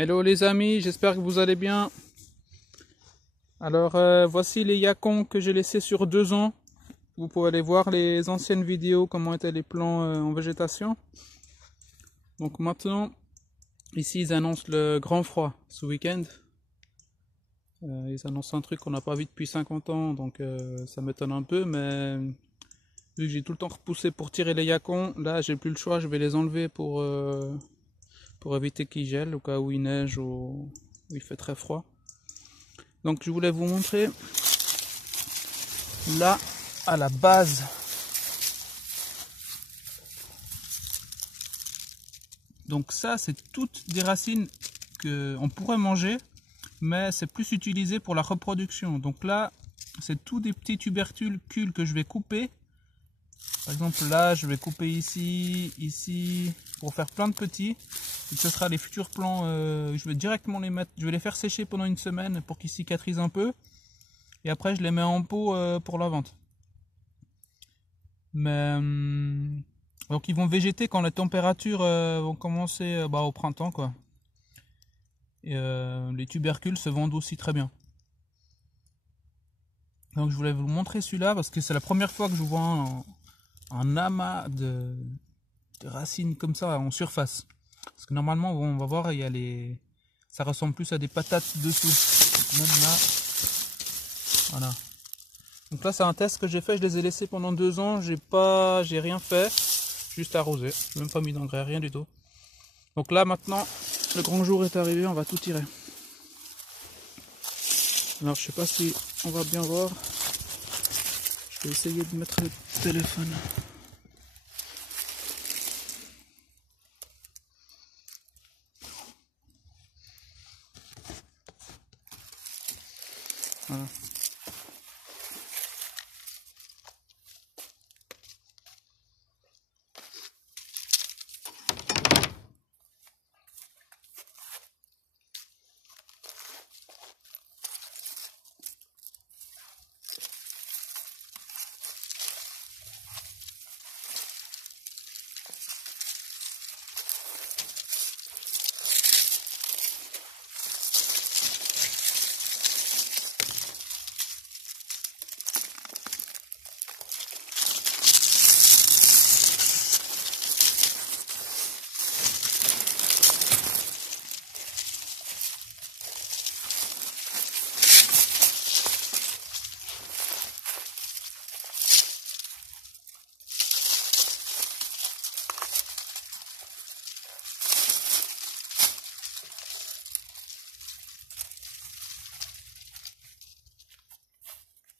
Hello les amis, j'espère que vous allez bien. Alors voici les yacons que j'ai laissés sur 2 ans. Vous pouvez aller voir les anciennes vidéos, comment étaient les plants en végétation. Donc maintenant, ici ils annoncent le grand froid ce week-end. Ils annoncent un truc qu'on n'a pas vu depuis 50 ans, donc ça m'étonne un peu, mais vu que j'ai tout le temps repoussé pour tirer les yacons, là j'ai plus le choix, je vais les enlever pour éviter qu'ils gèlent au cas où il neige ou où il fait très froid. Donc je voulais vous montrer là à la base. Donc ça c'est toutes des racines qu'on pourrait manger, mais c'est plus utilisé pour la reproduction. Donc là c'est tous des petits tubercules que je vais couper. Par exemple là je vais couper ici pour faire plein de petits. Et ce sera les futurs plants, je vais directement les mettre, je vais les faire sécher pendant une semaine pour qu'ils cicatrisent un peu. Et après je les mets en pot pour la vente. Mais donc ils vont végéter quand les températures vont commencer au printemps quoi. Et les tubercules se vendent aussi très bien. Donc je voulais vous montrer celui-là parce que c'est la première fois que je vois un amas de racines comme ça en surface. Parce que normalement on va voir il y a ça ressemble plus à des patates dessous. Donc même là, voilà. Donc là c'est un test que j'ai fait, je les ai laissés pendant 2 ans, j'ai rien fait, juste arrosé, même pas mis d'engrais, rien du tout. Donc là maintenant le grand jour est arrivé, on va tout tirer. Alors je sais pas si on va bien voir. Je vais essayer de mettre le téléphone. Voilà.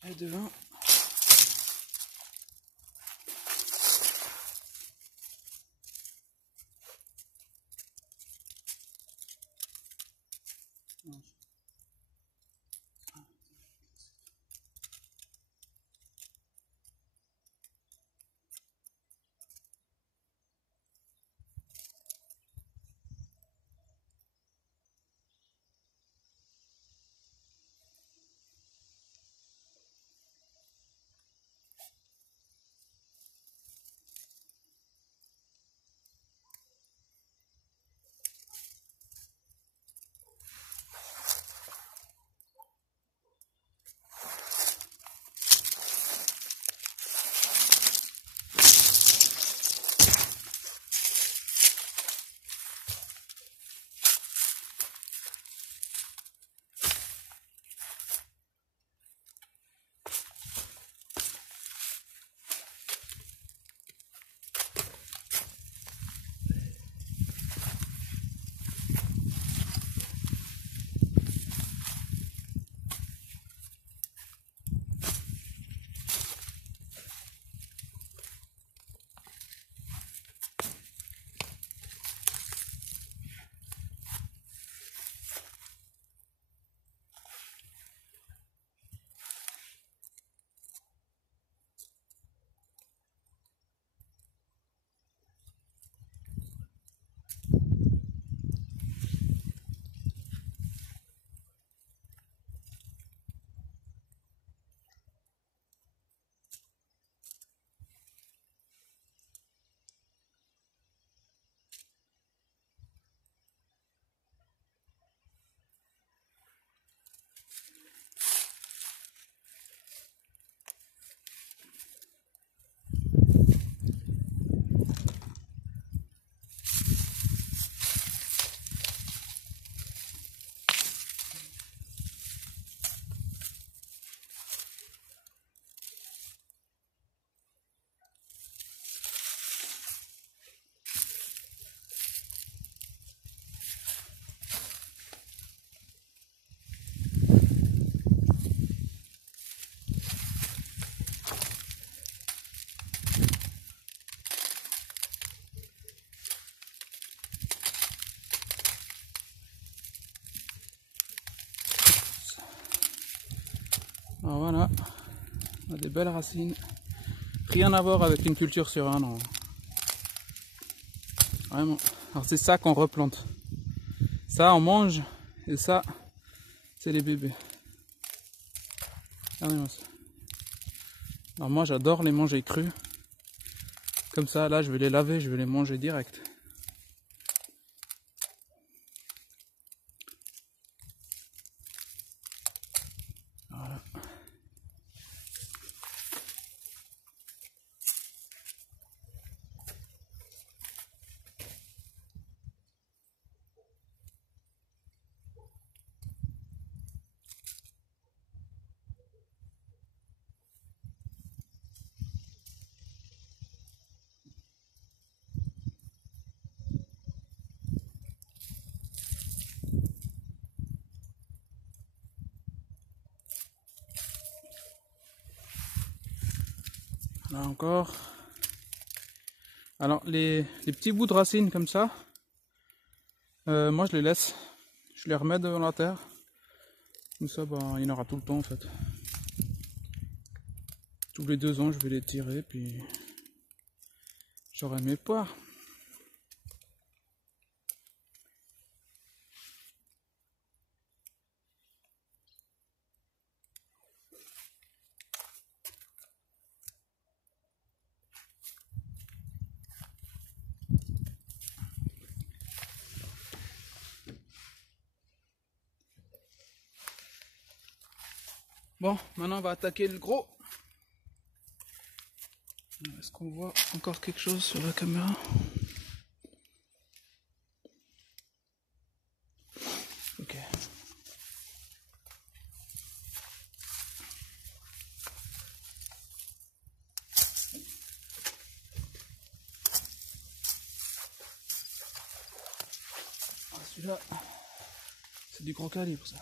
Et devant. Alors voilà, on a des belles racines. Rien à voir avec une culture sur un an. Vraiment. Alors c'est ça qu'on replante. Ça on mange et ça c'est les bébés. Ah oui, alors moi j'adore les manger crus. Comme ça là je vais les laver, je vais les manger direct. Voilà. Là encore. Alors les petits bouts de racines comme ça, moi je les laisse, je les remets devant la terre. Comme ça, bah, il y en aura tout le temps en fait. Tous les 2 ans je vais les tirer puis j'aurai mes poires. Bon, maintenant on va attaquer le gros. Est-ce qu'on voit encore quelque chose sur la caméra? Ok. Ah, celui-là, c'est du gros calibre ça.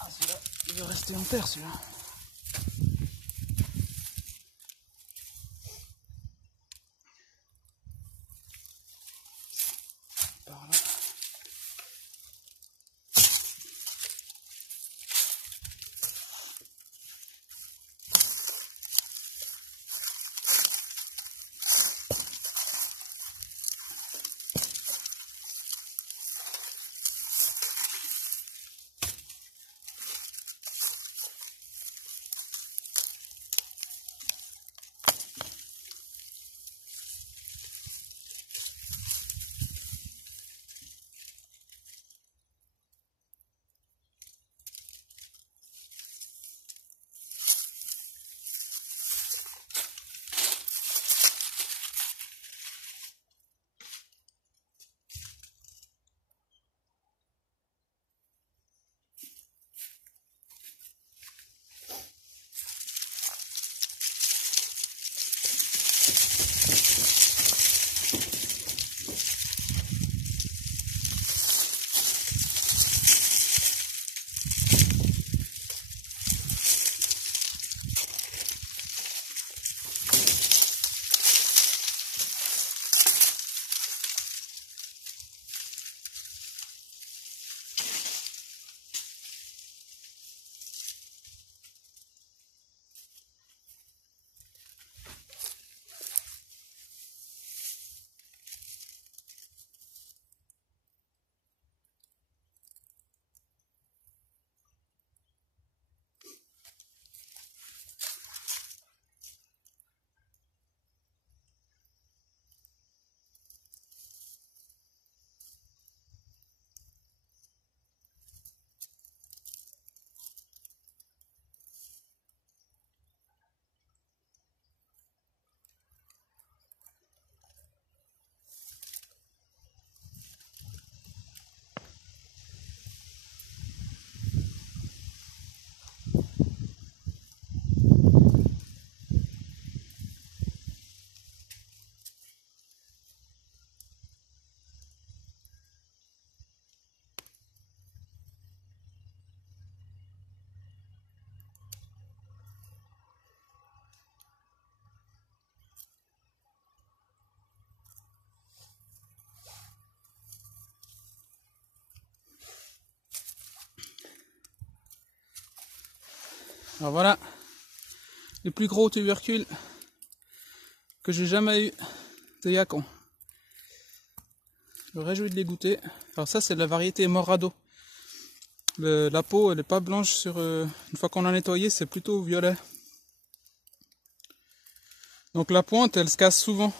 Ah, celui-là, il veut rester en terre celui-là. Par là. Alors voilà, les plus gros tubercules que j'ai jamais eu de yacon. Je me réjouis de les goûter. Alors ça c'est la variété Morado. La peau elle est pas blanche sur une fois qu'on a nettoyé, c'est plutôt violet. Donc la pointe elle se casse souvent.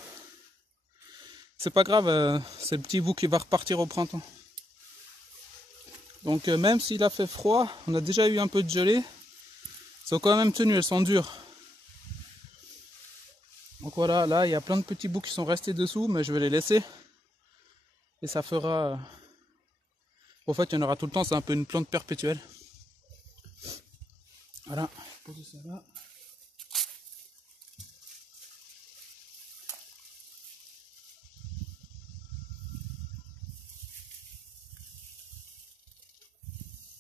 C'est pas grave, c'est le petit bout qui va repartir au printemps. Donc même s'il a fait froid, on a déjà eu un peu de gelée, elles sont quand même tenues, elles sont dures. Donc voilà, là il y a plein de petits bouts qui sont restés dessous, mais je vais les laisser. Et ça fera... En fait il y en aura tout le temps, c'est un peu une plante perpétuelle. Voilà, poser ça là.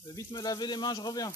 Je vais vite me laver les mains, je reviens.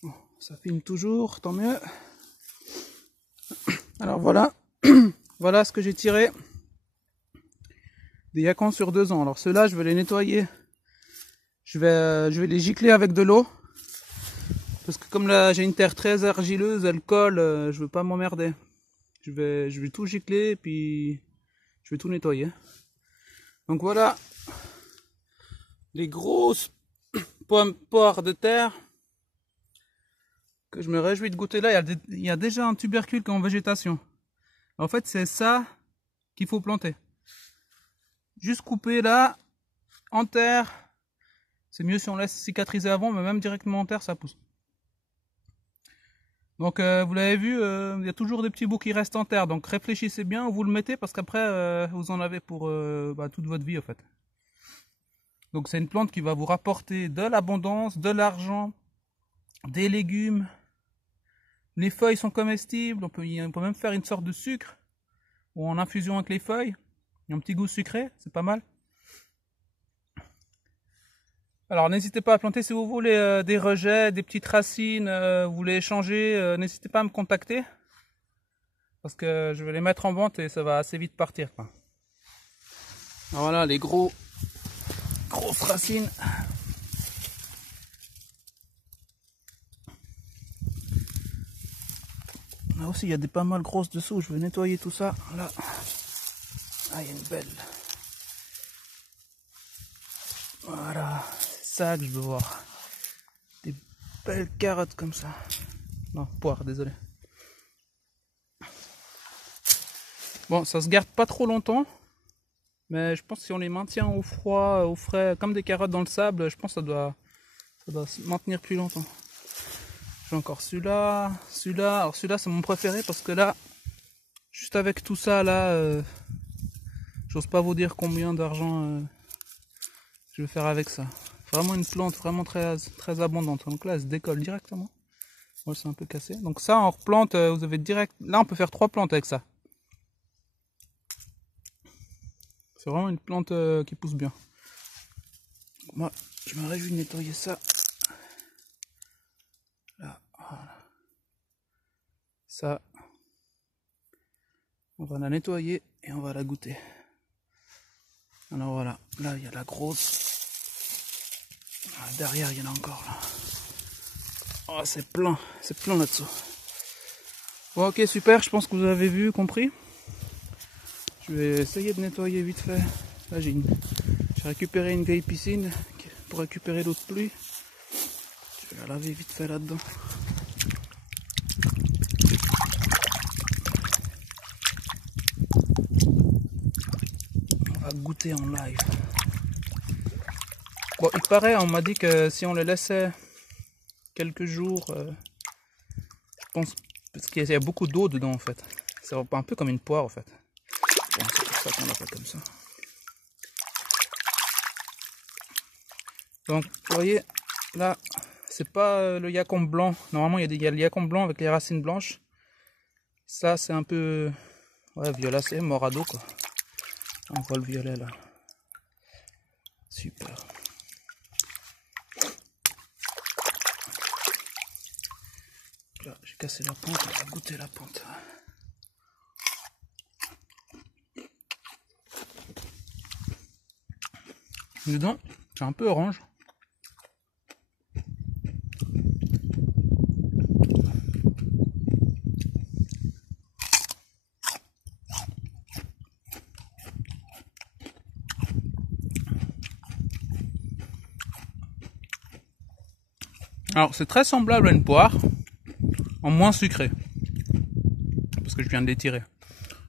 Bon, ça filme toujours, tant mieux. Alors voilà, voilà ce que j'ai tiré des yacons sur 2 ans. Alors ceux-là, je vais les nettoyer. Je vais les gicler avec de l'eau. Parce que comme là, j'ai une terre très argileuse, elle colle, je veux pas m'emmerder. Je vais tout gicler et puis je vais tout nettoyer. Donc voilà, les grosses poires de terre que je me réjouis de goûter là. Il y a déjà un tubercule qui est en végétation. En fait, c'est ça qu'il faut planter. Juste couper là, en terre. C'est mieux si on laisse cicatriser avant, mais même directement en terre, ça pousse. Donc vous l'avez vu, il y a toujours des petits bouts qui restent en terre. Donc réfléchissez bien où vous le mettez, parce qu'après, vous en avez pour toute votre vie en fait. Donc c'est une plante qui va vous rapporter de l'abondance, de l'argent, des légumes. Les feuilles sont comestibles, on peut même faire une sorte de sucre, ou en infusion avec les feuilles. Il y a un petit goût sucré, c'est pas mal. Alors n'hésitez pas à planter si vous voulez des rejets, des petites racines, vous voulez échanger, n'hésitez pas à me contacter. Parce que je vais les mettre en vente et ça va assez vite partir, quoi. Alors voilà les grosses racines. Là aussi il y a des pas mal grosses dessous, je vais nettoyer tout ça. Là. Ah, il y a une belle. Voilà, c'est ça que je veux voir. Des belles carottes comme ça. Non, poire, désolé. Bon, ça se garde pas trop longtemps. Mais je pense que si on les maintient au froid, au frais, comme des carottes dans le sable, je pense que ça doit se maintenir plus longtemps. J'ai encore celui-là, celui-là. Alors celui-là c'est mon préféré parce que là, juste avec tout ça là, j'ose pas vous dire combien d'argent je vais faire avec ça. Vraiment une plante vraiment très abondante. Donc là elle se décolle directement. Moi c'est un peu cassé. Donc ça on replante, vous avez direct. Là on peut faire 3 plantes avec ça. C'est vraiment une plante qui pousse bien. Moi je me réjouis de nettoyer ça. Là, voilà. Ça, on va la nettoyer et on va la goûter. Alors voilà, là il y a la grosse. Ah, derrière il y en a encore là. Oh c'est plein là-dessous. Bon ok super, je pense que vous avez vu, compris. Je vais essayer de nettoyer vite fait. Là j'ai récupéré une vieille piscine pour récupérer l'eau de pluie. Je vais la laver vite fait là-dedans. On va goûter en live. Bon, il paraît, on m'a dit que si on les laissait quelques jours, je pense parce qu'il y a beaucoup d'eau dedans en fait. C'est un peu comme une poire en fait. Bon, c'est pour ça qu'on l'appelle comme ça. Donc vous voyez là, c'est pas le yacon blanc. Normalement il y a le yacon blanc avec les racines blanches. Ça c'est un peu ouais, violacé, morado quoi. On voit le violet là. Super. Là, j'ai cassé la pente, on va goûter la pente. Dedans, c'est un peu orange. Alors, c'est très semblable à une poire, en moins sucré. Parce que je viens de l'étirer.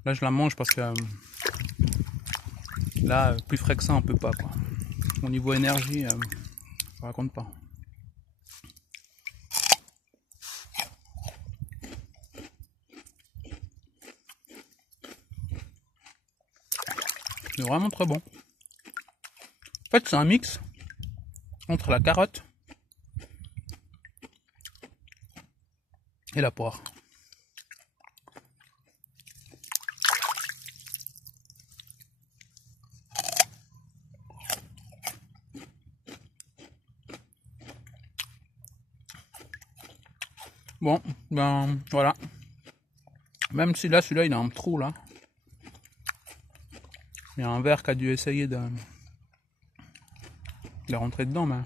Là, je la mange parce que là, plus frais que ça, on peut pas quoi. Au niveau énergie, ça raconte pas. C'est vraiment très bon. En fait, c'est un mix entre la carotte et la poire. Bon, ben voilà. Même si là, celui-là, il a un trou là. Il y a un verre qui a dû essayer de rentrer dedans, mais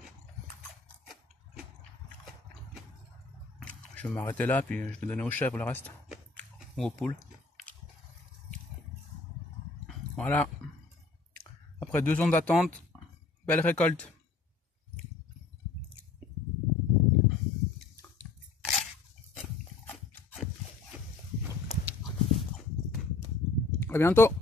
je vais m'arrêter là, puis je vais donner aux chèvres le reste, ou aux poules. Voilà. Après 2 ans d'attente, belle récolte. À bientôt.